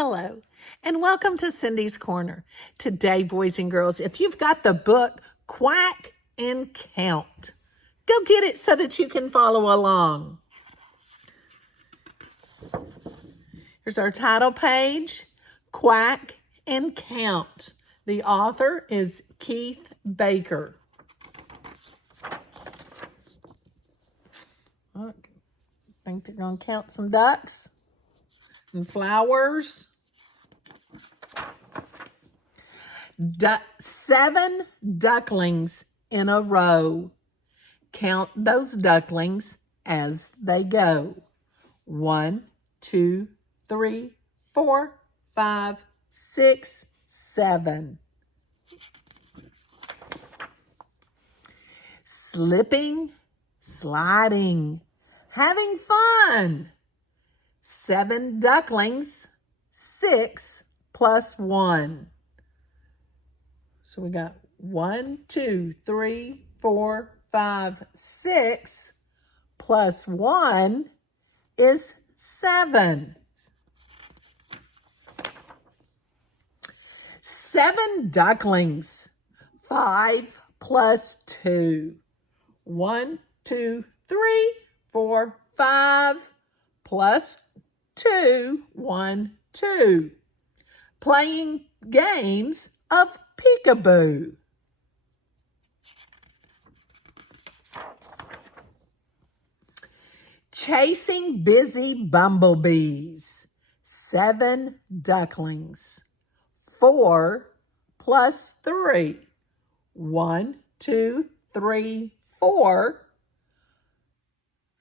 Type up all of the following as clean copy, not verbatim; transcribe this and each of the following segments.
Hello, and welcome to Cindy's Corner. Today, boys and girls, if you've got the book Quack and Count, go get it so that you can follow along. Here's our title page, Quack and Count. The author is Keith Baker. Look, I think they're going to count some ducks and flowers. 7 ducklings in a row. Count those ducklings as they go. 1, 2, 3, 4, 5, 6, 7. Slipping, sliding, having fun. 7 ducklings, 6 plus 1. So we got 1, 2, 3, 4, 5, 6 plus 1 is 7. 7 ducklings, 5 plus 2. 1, 2, 3, 4, 5 plus 2, 1, 2. Playing games of peekaboo. Chasing busy bumblebees. 7 ducklings. 4 plus 3. 1, 2, 3, 4.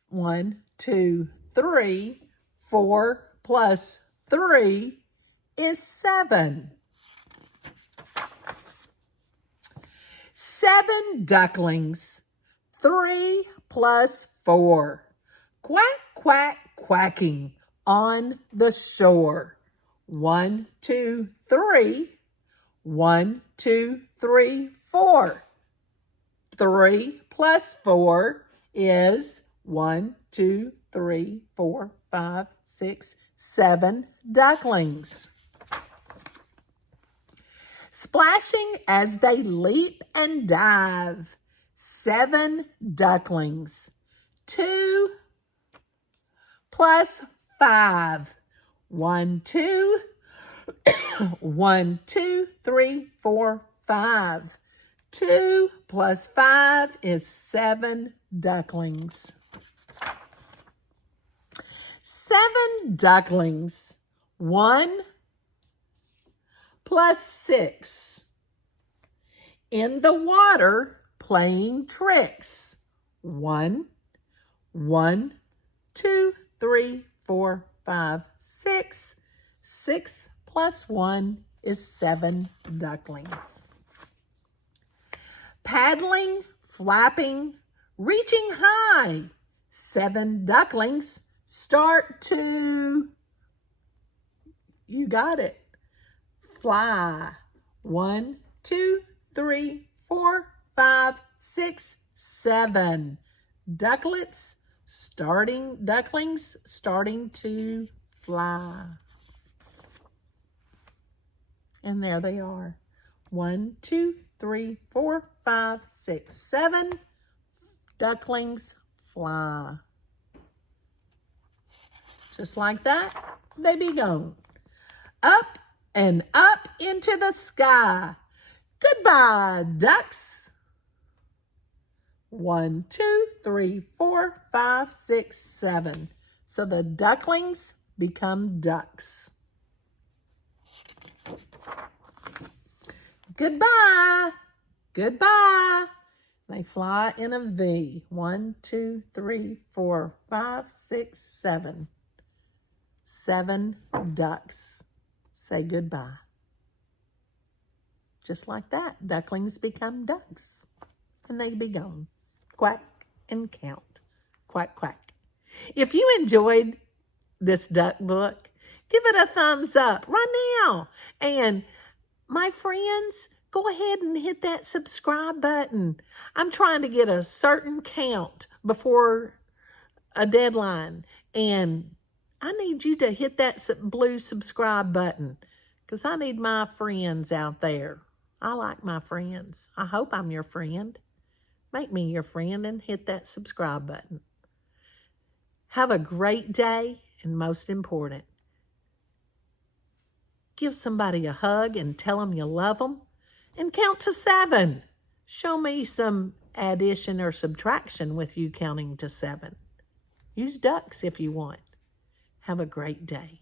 1, 2, 3. 4 plus 3 is 7. 7 ducklings, 3 plus 4. Quack, quack, quacking on the shore. 1, 2, 3. 1, 2, 3, 4. 3 plus 4 is 1, 2, 3, 4, 5, 6, 7 ducklings. Splashing as they leap and dive. 7 ducklings. 2 plus 5. 1, 2. 1, 2, 3, 4, 5. 2 plus 5 is 7 ducklings. 7 ducklings. 1 plus 6. In the water, playing tricks. 1, 1, 2, 3, 4, 5, 6. 6 plus 1 is 7 ducklings. Paddling, flapping, reaching high. 7 ducklings start to, you got it, fly. 1, 2, 3, 4, 5, 6, 7. Ducklings starting to fly. And there they are. 1, 2, 3, 4, 5, 6, 7. Ducklings fly. Just like that, they be gone. Up and up into the sky. Goodbye, ducks. 1, 2, 3, 4, 5, 6, 7. So the ducklings become ducks. Goodbye. Goodbye. They fly in a V. 1, 2, 3, 4, 5, 6, 7. 7 ducks say goodbye. Just like that, ducklings become ducks, and they be gone. Quack and count. Quack, quack. If you enjoyed this duck book, give it a thumbs up right now. And my friends, go ahead and hit that subscribe button. I'm trying to get a certain count before a deadline, and I need you to hit that blue subscribe button because I need my friends out there. I like my friends. I hope I'm your friend. Make me your friend and hit that subscribe button. Have a great day, and most important, give somebody a hug and tell them you love them, and count to 7. Show me some addition or subtraction with you counting to 7. Use ducks if you want. Have a great day.